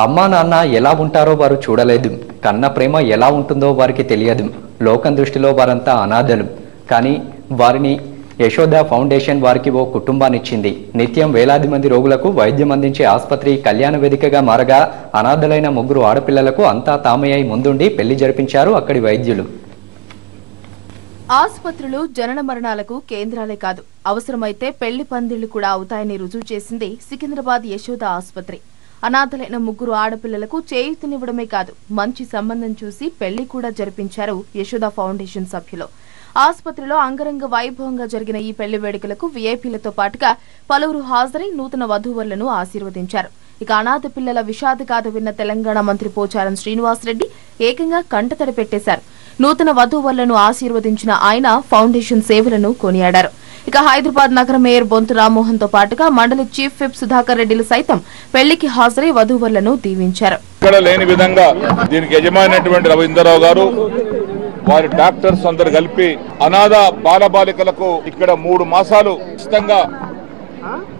అమ్మా నాన్న ఎలా ఉంటారో వారు చూడలేదు, కన్న ప్రేమ ఎలా ఉంటుందో వారికి తెలియదు. లోకం దృష్టిలో వారంతా అనాథలు. కానీ వారిని యశోద ఫౌండేషన్ వారికి ఓ కుటుంబాన్నిచ్చింది. నిత్యం వేలాది మంది రోగులకు వైద్యం అందించే ఆసుపత్రి కళ్యాణ వేదికగా మారగా అనాథలైన 3 ఆడపిల్లలకు అంతా తామయ్య ముందుండి పెళ్లి జరిపించారు అక్కడి వైద్యులు. ఆసుపత్రులు జనన మరణాలకు కేంద్రాలే కాదు, అవసరమైతే పెళ్లి పందిళ్లు కూడా అవుతాయని రుజువు చేసింది సికింద్రాబాద్ యశోద ఆసుపత్రి. అనాథలైన 3 ఆడపిల్లలకు చేయూతనివ్వడమే కాదు, మంచి సంబంధం చూసి పెళ్లి కూడా జరిపించారు యశోద ఫౌండేషన్ సభ్యులు. ఆసుపత్రిలో అంగరంగ వైభవంగా జరిగిన ఈ పెళ్లి వేడుకలకు వీఐపీలతో పాటుగా పలువురు హాజరై నూతన వధూవరులను ఆశీర్వదించారు. ఇక అనాథ పిల్లల విషాద గాథ విన్న తెలంగాణ మంత్రి పోచారం శ్రీనివాసరెడ్డి ఏకంగా కంటతడి పెట్టేశారు. నూతన వధూవరులను ఆశీర్వదించిన ఆయన ఫౌండేషన్ సేవలను కొనియాడారు. ఇక హైదరాబాద్ నగర మేయర్ బొంతు రామ్మోహన్ తో పాటుగా మండలి చీఫ్ విప్ సుధాకర్ రెడ్డిలు సైతం పెళ్లికి హాజరై వధూవరులను దీవించారు. ఇక్కడ లేని విధంగా దీనికి యజమానైనటువంటి రవీంద్రరావు గారు, వారి డాక్టర్స్ అందరు కలిపి అనాథ బాలబాలికలకు ఇక్కడ 3 మాసాలు ఉచితంగా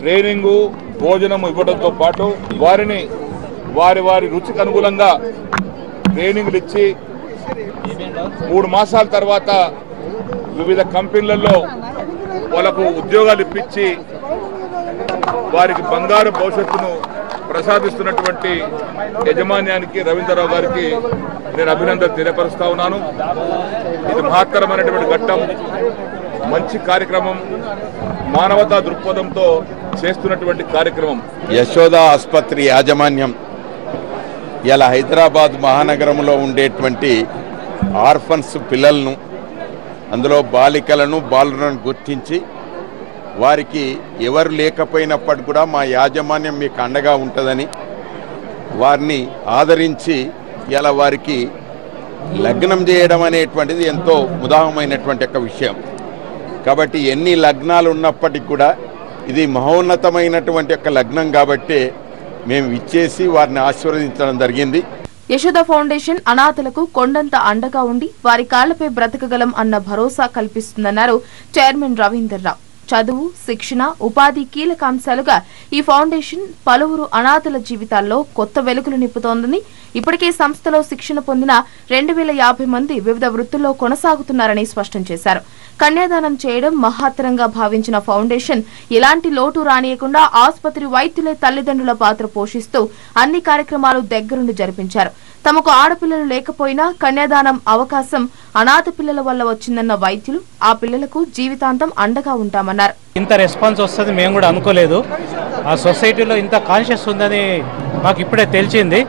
ట్రైనింగ్ భోజనం ఇవ్వడంతో పాటు వారిని వారి రుచికి అనుగుణంగా ట్రైనింగ్లు ఇచ్చి 3 మాసాల తర్వాత వివిధ కంపెనీలలో వాళ్ళకు ఉద్యోగాలు ఇప్పించి వారికి బంగారు భవిష్యత్తును ప్రసాదిస్తున్నటువంటి యజమాన్యానికి రవీంద్రరావు గారికి నేను అభినందన తెలియపరుస్తా ఉన్నాను. ఇది మహత్తరమైనటువంటి ఘట్టం, మంచి కార్యక్రమం, మానవతా దృక్పథంతో చేస్తున్నటువంటి కార్యక్రమం. యశోద ఆసుపత్రి యాజమాన్యం ఇలా హైదరాబాద్ మహానగరంలో ఉండేటువంటి ఆర్ఫన్స్ పిల్లలను, అందులో బాలికలను బాలులను గుర్తించి వారికి ఎవరు లేకపోయినప్పటికీ కూడా మా యాజమాన్యం మీకు అండగా ఉంటుందని వారిని ఆదరించి ఇలా వారికి లగ్నం చేయడం అనేటువంటిది ఎంతో ఉదాహమైనటువంటి ఒక విషయం. కాబట్టి ఎన్ని లగ్నాలు ఉన్నప్పటికీ కూడా ఇది మహోన్నతమైనటువంటి ఒక లగ్నం కాబట్టి మేము ఇచ్చేసి వారిని ఆశీర్వదించడం జరిగింది. యశోద ఫౌండేషన్ అనాథలకు కొండంత అండగా ఉండి వారి కాళ్లపై బ్రతకగలం అన్న భరోసా కల్పిస్తుందన్నారు చైర్మన్ రవీందర్రావు. చదువు, శిక్షణ, ఉపాధి కీలక అంశాలుగా ఈ ఫౌండేషన్ పలువురు అనాథల జీవితాల్లో కొత్త వెలుగులు నింపుతోందని, ఇప్పటికే సంస్థలో శిక్షణ పొందిన 2050 మంది వివిధ వృత్తుల్లో కొనసాగుతున్నారని స్పష్టం చేశారు. కన్యాదానం చేయడం మహత్తరంగా భావించిన ఫౌండేషన్ ఎలాంటి లోటు రానియకుండా ఆసుపత్రి వైద్యులే తల్లిదండ్రుల పాత్ర పోషిస్తూ అన్ని కార్యక్రమాలు దగ్గరుండి జరిపించారు. తమకు ఆడపిల్లలు లేకపోయినా కన్యాదానం అవకాశం అనాథ పిల్లల వల్ల వచ్చిందన్న వైద్యులు ఆ పిల్లలకు జీవితాంతం అండగా ఉంటామన్నారు. ఇంత రెస్పాన్స్ వస్తుంది మేము కూడా అనుకోలేదు. ఆ సొసైటీలో ఇంత కాన్షియస్ ఉందని మాకు ఇప్పుడే తెలిసింది.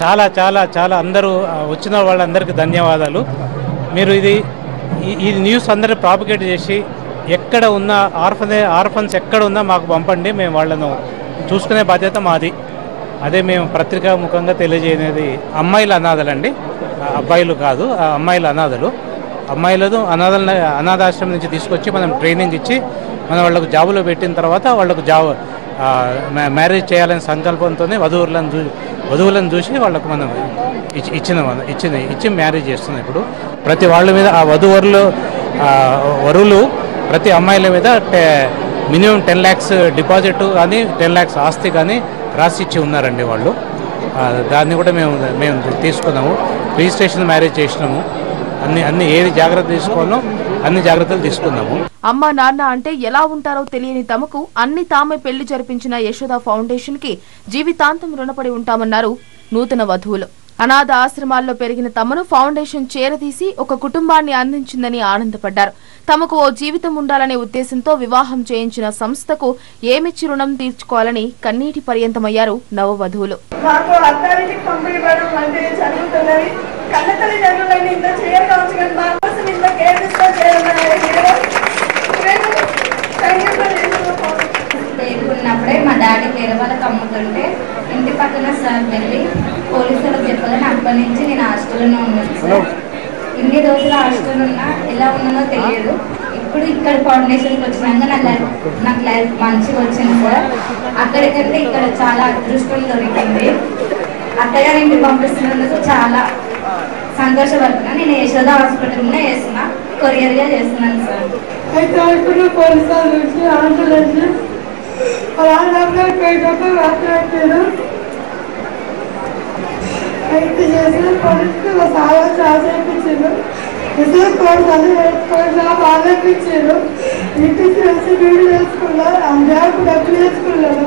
చాలా చాలా చాలా అందరూ వచ్చిన వాళ్ళందరికీ ధన్యవాదాలు. మీరు ఈ న్యూస్ అందరూ ప్రాపగేట్ చేసి ఎక్కడ ఉన్న ఆర్ఫన్స్ ఎక్కడ ఉన్నా మాకు పంపండి, మేము వాళ్ళను చూసుకునే బాధ్యత మాది. అదే మేము పత్రికా ముఖంగా తెలియజేయనేది. అమ్మాయిలు అనాథలండి, అబ్బాయిలు కాదు. అమ్మాయిలు అనాథలు. అనాథాశ్రమం నుంచి తీసుకొచ్చి మనం ట్రైనింగ్ ఇచ్చి మనం వాళ్ళకు జాబులో పెట్టిన తర్వాత వాళ్ళకు మ్యారేజ్ చేయాలనే సంకల్పంతో వధువులను చూసి వాళ్ళకు మనం ఇచ్చి మ్యారేజ్ చేస్తున్నాం. ఇప్పుడు ప్రతి వాళ్ళ మీద ఆ వరులు ప్రతి అమ్మాయిల మీద మినిమం 10 lakhs డిపాజిట్ కానీ 10 lakhs ఆస్తి కానీ రాసిచ్చి ఉన్నారండి వాళ్ళు. దాన్ని కూడా మేము తీసుకున్నాము. రిజిస్ట్రేషన్ మ్యారేజ్ చేసినాము. అన్ని ఏది జాగ్రత్త తీసుకోవాలో అన్ని జాగ్రత్తలు తీసుకున్నాము. అమ్మ నాన్న అంటే ఎలా ఉంటారో తెలియని తమకు అన్ని తామే పెళ్లి జరిపించిన యశోద ఫౌండేషన్ కి జీవితాంతం రుణపడి ఉంటామన్నారు నూతన వధువులు. అనాథ ఆశ్రమాల్లో పెరిగిన తమను ఫౌండేషన్ చేరదీసి ఒక కుటుంబాన్ని అందించిందని ఆనందపడ్డారు. తమకు ఓ జీవితం ఉండాలనే ఉద్దేశంతో వివాహం చేయించిన సంస్థకు ఏమిచ్చి రుణం తీర్చుకోవాలని కన్నీటి పర్యంతమయ్యారు నవవధువులు. ఉన్నప్పుడే మా డాడీ వేరే వాళ్ళకి అమ్ముతుంటే ఇంటి పక్కన సార్ వెళ్ళి పోలీసులకు చెప్పదని అప్పటి నుంచి నేను హాస్టల్లోనే ఉన్నాను సార్. ఇన్ని రోజులు హాస్టల్ ఉన్నా ఎలా ఉన్నానో తెలియదు. ఇప్పుడు ఇక్కడ ఫౌండేషన్కి వచ్చినాక నాకు లైఫ్ మంచిగా వచ్చింది సార్. అక్కడికంటే ఇక్కడ చాలా అదృష్టం దొరికింది. అత్తగారు ఇంటికి పంపిస్తున్నందుకు చాలా సంతోషపడుతున్నాను. నేను యశోద హాస్పిటల్లోనే చేస్తున్నా, కొరియర్గా చేస్తున్నాను సార్. అయితే హాస్పిటల్ పోలీసులు చూసి ఆంబులెన్స్ వాళ్ళ రాత్రి పెట్టారు. అయితే చేసిన కొడుకు సాయం చేయించారు. ఇద్దరు కొడుకు బాగా ఇప్పించారు. ఇంటికి వచ్చి వీడు వేసుకున్నారు. ఆ బ్యాంకు డబ్బులు వేసుకున్నారు.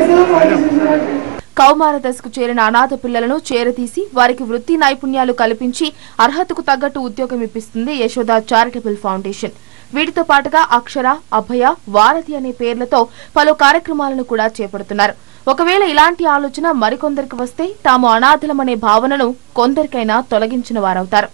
ఇద్దరు కొడుకు కౌమార దశకు చేరిన అనాథ పిల్లలను చేరతీసి వారికి వృత్తి నైపుణ్యాలు కల్పించి అర్హతకు తగ్గట్టు ఉద్యోగం ఇప్పిస్తుంది యశోద చారిటబుల్ ఫౌండేషన్. వీటితో పాటుగా అక్షర, అభయ, వారధి అనే పేర్లతో పలు కార్యక్రమాలను కూడా చేపడుతున్నారు. ఒకవేళ ఇలాంటి ఆలోచన మరికొందరికి వస్తే తాము అనాథలమనే భావనను కొందరికైనా తొలగించిన వారవుతారు.